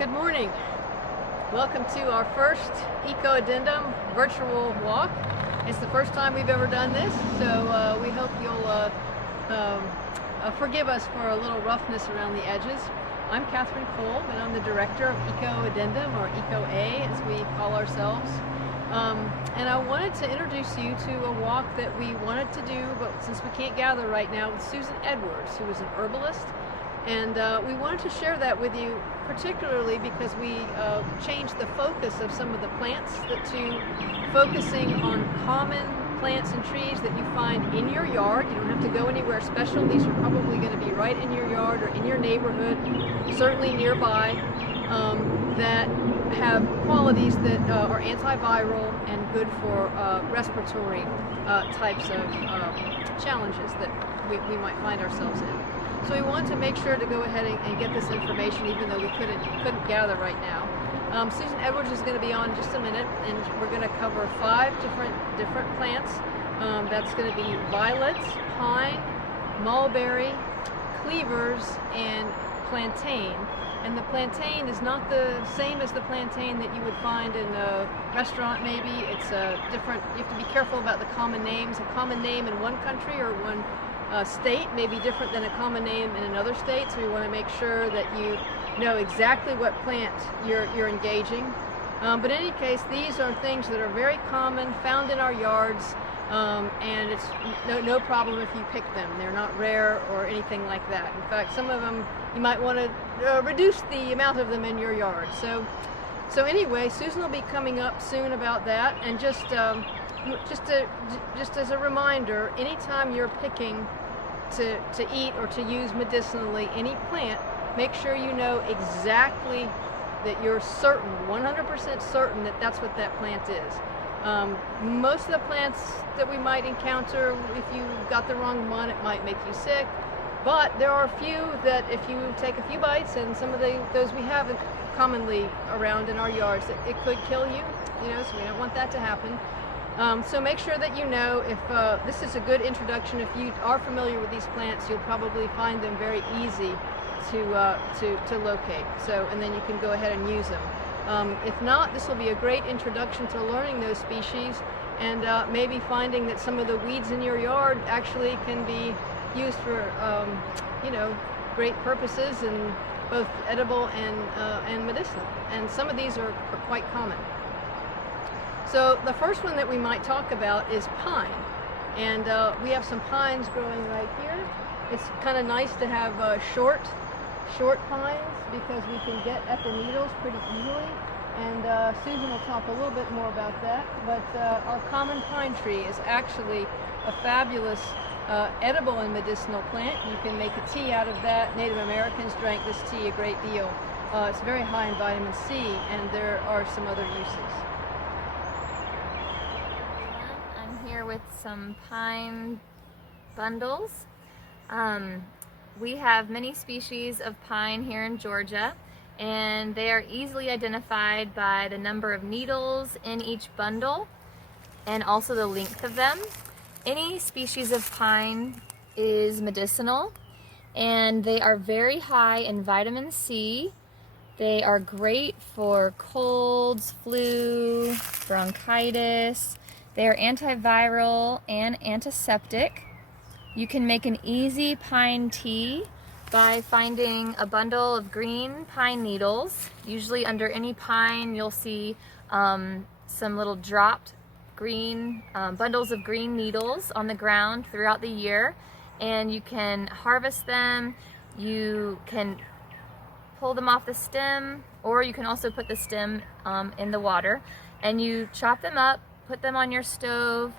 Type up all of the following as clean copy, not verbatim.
Good morning. Welcome to our first Eco-Addendum virtual walk. It's the first time we've ever done this, so we hope you'll forgive us for a little roughness around the edges. I'm Catherine Kolb, and I'm the director of Eco-Addendum, or Eco-A as we call ourselves. And I wanted to introduce you to a walk that we wanted to do, but since we can't gather right now, with Susan Edwards, who is an herbalist. And we wanted to share that with you, particularly because we changed the focus of some of the plants to focusing on common plants and trees that you find in your yard. You don't have to go anywhere special. These are probably going to be right in your yard or in your neighborhood, certainly nearby, that have qualities that are antiviral and good for respiratory types of challenges that we might find ourselves in. So we want to make sure to go ahead and get this information, even though we couldn't gather right now. Susan Edwards is going to be on in just a minute, and we're going to cover 5 different plants. That's going to be violets, pine, mulberry, cleavers, and plantain. And the plantain is not the same as the plantain that you would find in a restaurant maybe. It's different. You have to be careful about the common names. A common name in one country or one state may be different than a common name in another state, so we want to make sure that you know exactly what plant you're engaging. But in any case, these are things that are very common, found in our yards, and it's no problem if you pick them. They're not rare or anything like that. In fact, some of them you might want to reduce the amount of them in your yard. So anyway, Susan will be coming up soon about that, and just as a reminder, anytime you're picking to eat or to use medicinally any plant, make sure you know exactly that you're certain, 100% certain that that's what that plant is. Most of the plants that we might encounter, if you got the wrong one, it might make you sick. But there are a few that if you take a few bites, and some of those we have commonly around in our yards, it could kill you, so we don't want that to happen. So make sure that you know if this is a good introduction. If you are familiar with these plants, you'll probably find them very easy to locate. And then you can go ahead and use them. If not, this will be a great introduction to learning those species, and maybe finding that some of the weeds in your yard actually can be used for great purposes, and both edible and medicinal. And some of these are quite common. So the first one that we might talk about is pine, and we have some pines growing right here. It's kind of nice to have short pines because we can get at the needles pretty easily, and Susan will talk a little bit more about that. But our common pine tree is actually a fabulous edible and medicinal plant. You can make a tea out of that. Native Americans drank this tea a great deal. It's very high in vitamin C, and there are some other uses. With some pine bundles. We have many species of pine here in Georgia, and they are easily identified by the number of needles in each bundle and also the length of them. Any species of pine is medicinal, and they are very high in vitamin C. They are great for colds, flu, bronchitis. They are antiviral and antiseptic. You can make an easy pine tea by finding a bundle of green pine needles. Usually under any pine you'll see some little dropped green bundles of green needles on the ground throughout the year, and you can harvest them. You can pull them off the stem, or you can also put the stem in the water, and you chop them up, put them on your stove,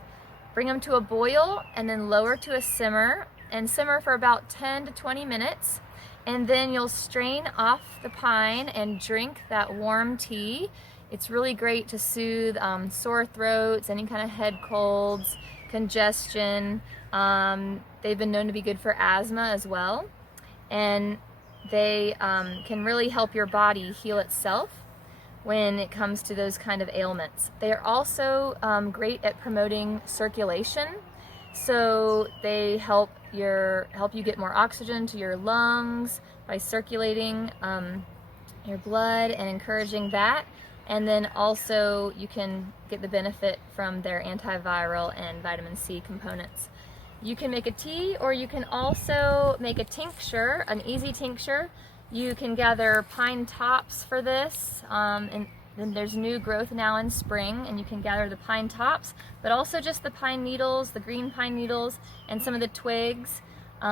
bring them to a boil, and then lower to a simmer, and simmer for about 10 to 20 minutes. And then you'll strain off the pine and drink that warm tea. It's really great to soothe sore throats, any kind of head colds, congestion. They've been known to be good for asthma as well. And they can really help your body heal itself when it comes to those kind of ailments. They are also great at promoting circulation, so they help you get more oxygen to your lungs by circulating your blood and encouraging that. And then also you can get the benefit from their antiviral and vitamin C components. You can make a tea, or you can also make a tincture, an easy tincture. You can gather pine tops for this, and then there's new growth now in spring, and you can gather the pine tops, but also just the pine needles, the green pine needles, and some of the twigs.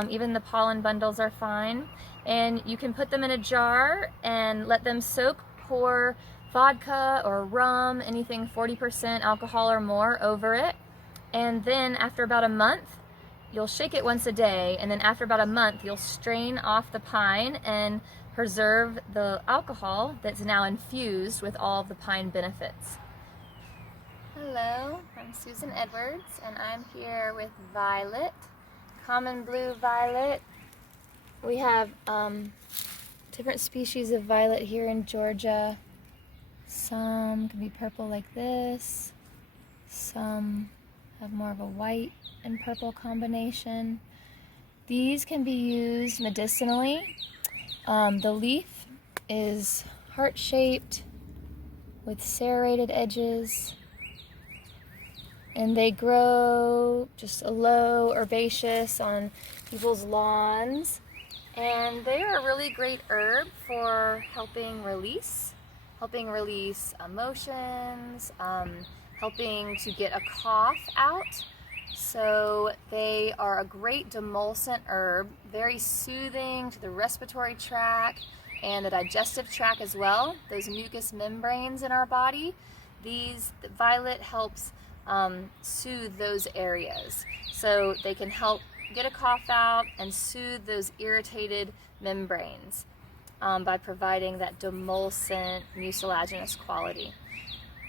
Even the pollen bundles are fine. And you can put them in a jar and let them soak. Pour vodka or rum, anything 40% alcohol or more, over it. And then after about a month, you'll shake it once a day, and then after about a month, you'll strain off the pine and preserve the alcohol that's now infused with all of the pine benefits. Hello, I'm Susan Edwards, and I'm here with violet, common blue violet. We have different species of violet here in Georgia. Some can be purple like this, some have more of a white and purple combination. These can be used medicinally. The leaf is heart-shaped with serrated edges, and they grow just low, herbaceous on people's lawns. And they are a really great herb for helping release emotions, helping to get a cough out. So they are a great demulcent herb, very soothing to the respiratory tract and the digestive tract as well, those mucous membranes in our body. The violet helps soothe those areas. So they can help get a cough out and soothe those irritated membranes by providing that demulcent mucilaginous quality.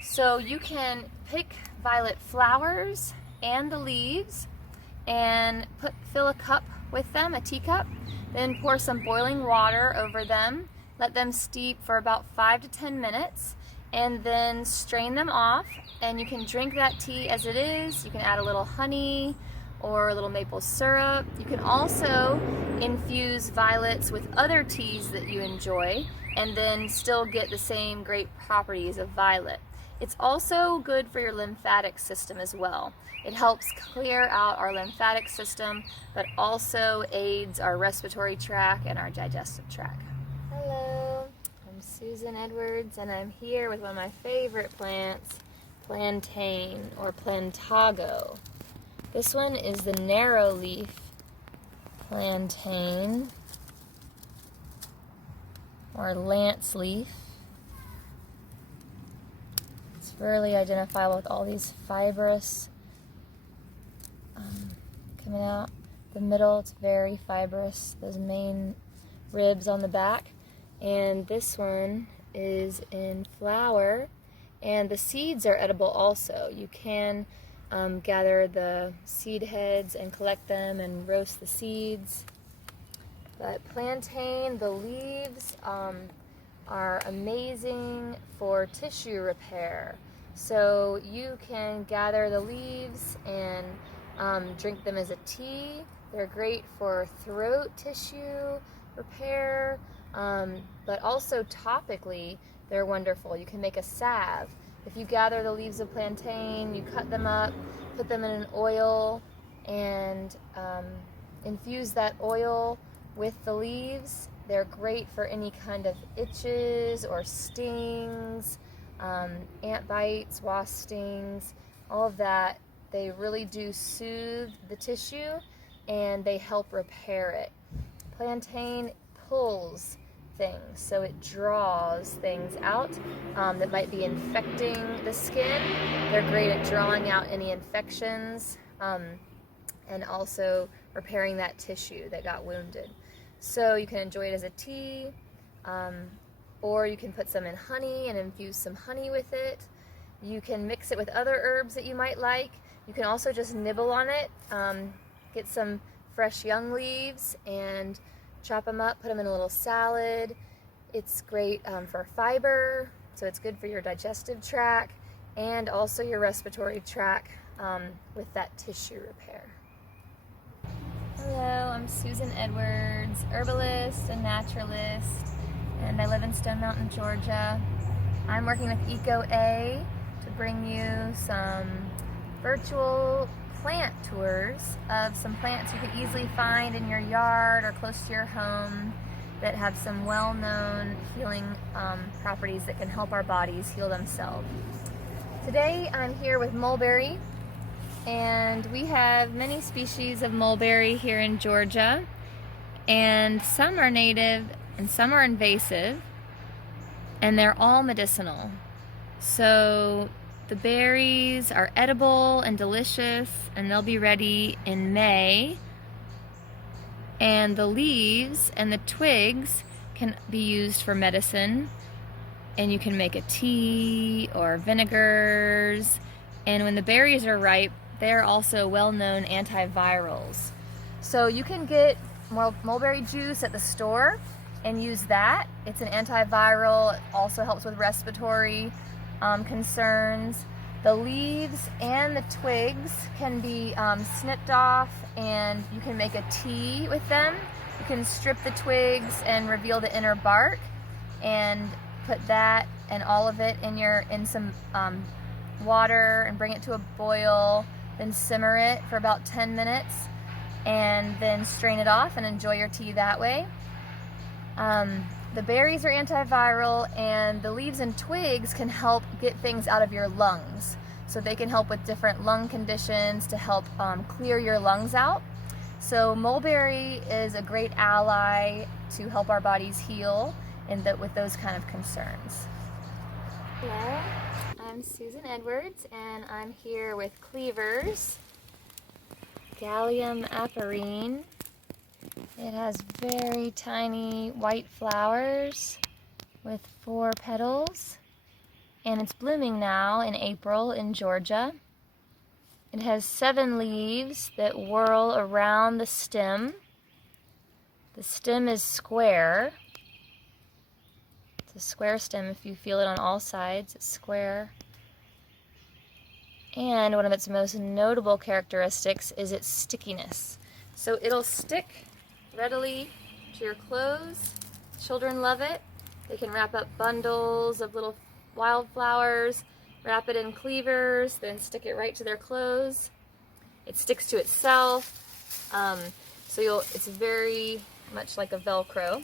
So you can pick violet flowers and the leaves and fill a cup with them, a teacup, then pour some boiling water over them, let them steep for about 5 to 10 minutes, and then strain them off, and you can drink that tea as it is. You can add a little honey or a little maple syrup. You can also infuse violets with other teas that you enjoy and then still get the same great properties of violet. It's also good for your lymphatic system as well. It helps clear out our lymphatic system, but also aids our respiratory tract and our digestive tract. Hello, I'm Susan Edwards, and I'm here with one of my favorite plants, Plantain or Plantago. This one is the narrow leaf plantain or lance leaf. It's really identifiable with all these fibrous coming out. The middle, it's very fibrous, those main ribs on the back. And this one is in flower, and the seeds are edible also. You can gather the seed heads and collect them and roast the seeds. But plantain, the leaves are amazing for tissue repair. So you can gather the leaves and drink them as a tea. They're great for throat tissue repair, but also topically they're wonderful. You can make a salve. If you gather the leaves of plantain, you cut them up, put them in an oil, and infuse that oil with the leaves. They're great for any kind of itches or stings, ant bites, wasp stings, all of that. They really do soothe the tissue and they help repair it. Plantain pulls things, so it draws things out that might be infecting the skin. They're great at drawing out any infections and also repairing that tissue that got wounded. So you can enjoy it as a tea, or you can put some in honey and infuse some honey with it. You can mix it with other herbs that you might like. You can also just nibble on it, get some fresh young leaves and chop them up, put them in a little salad. It's great for fiber, so it's good for your digestive tract and also your respiratory tract with that tissue repair. Hello, I'm Susan Edwards, herbalist and naturalist, and I live in Stone Mountain, Georgia. I'm working with Eco-A to bring you some virtual plant tours of some plants you could easily find in your yard or close to your home that have some well-known healing properties that can help our bodies heal themselves. Today I'm here with mulberry, and we have many species of mulberry here in Georgia, and some are native and some are invasive, and they're all medicinal. So the berries are edible and delicious, and they'll be ready in May. And the leaves and the twigs can be used for medicine, and you can make a tea or vinegars. And when the berries are ripe, they're also well-known antivirals. So you can get mulberry juice at the store and use that. It's an antiviral. It also helps with respiratory concerns. The leaves and the twigs can be snipped off, and you can make a tea with them. You can strip the twigs and reveal the inner bark, and put that and all of it in some water and bring it to a boil. Then simmer it for about 10 minutes, and then strain it off and enjoy your tea that way. The berries are antiviral, and the leaves and twigs can help get things out of your lungs. So they can help with different lung conditions to help clear your lungs out. So mulberry is a great ally to help our bodies heal with those kind of concerns. Hello, I'm Susan Edwards, and I'm here with cleavers, Gallium aperine. It has very tiny white flowers with 4 petals, and it's blooming now in April in Georgia. It has 7 leaves that whirl around the stem. The stem is square. It's a square stem. If you feel it on all sides, it's square. And one of its most notable characteristics is its stickiness. So it'll stick readily to your clothes. Children love it. They can wrap up bundles of little wildflowers, wrap it in cleavers, then stick it right to their clothes. It sticks to itself, it's very much like a Velcro.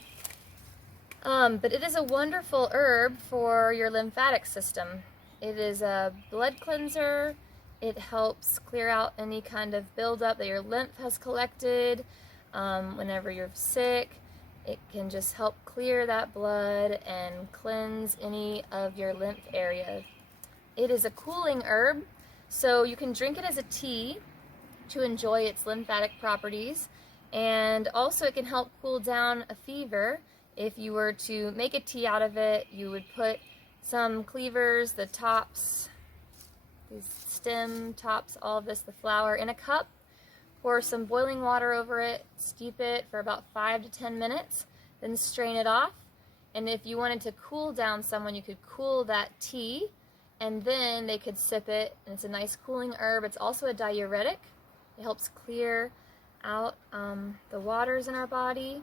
But it is a wonderful herb for your lymphatic system. It is a blood cleanser. It helps clear out any kind of buildup that your lymph has collected. Whenever you're sick, it can just help clear that blood and cleanse any of your lymph area. It is a cooling herb, so you can drink it as a tea to enjoy its lymphatic properties, and also it can help cool down a fever. If you were to make a tea out of it, you would put some cleavers, the tops, these stem tops, all of this, the flower, in a cup. Pour some boiling water over it, steep it for about 5 to 10 minutes, then strain it off. And if you wanted to cool down someone, you could cool that tea, and then they could sip it, and it's a nice cooling herb. It's also a diuretic. It helps clear out the waters in our body.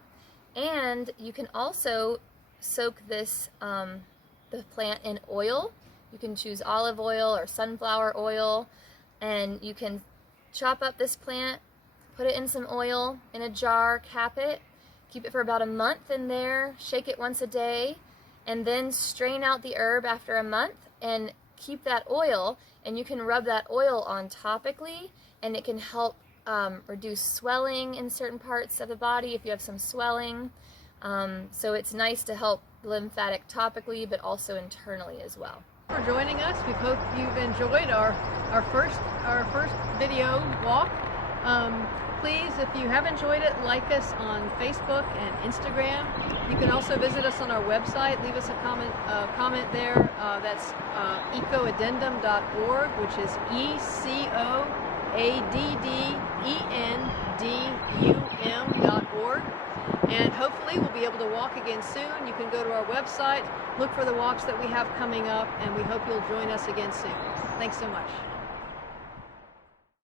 And you can also soak this, the plant in oil. You can choose olive oil or sunflower oil, and you can chop up this plant, put it in some oil in a jar, cap it, keep it for about a month in there, shake it once a day, and then strain out the herb after a month and keep that oil, and you can rub that oil on topically, and it can help reduce swelling in certain parts of the body if you have some swelling. So it's nice to help lymphatic topically, but also internally as well. For joining us. We hope you've enjoyed our first video walk. Please, if you have enjoyed it, like us on Facebook and Instagram. You can also visit us on our website. Leave us a comment there. That's Eco-Addendum.org, which is ECOADDENDUM.org. And hopefully we'll be able to walk again soon. You can go to our website, look for the walks that we have coming up, and we hope you'll join us again soon. Thanks so much.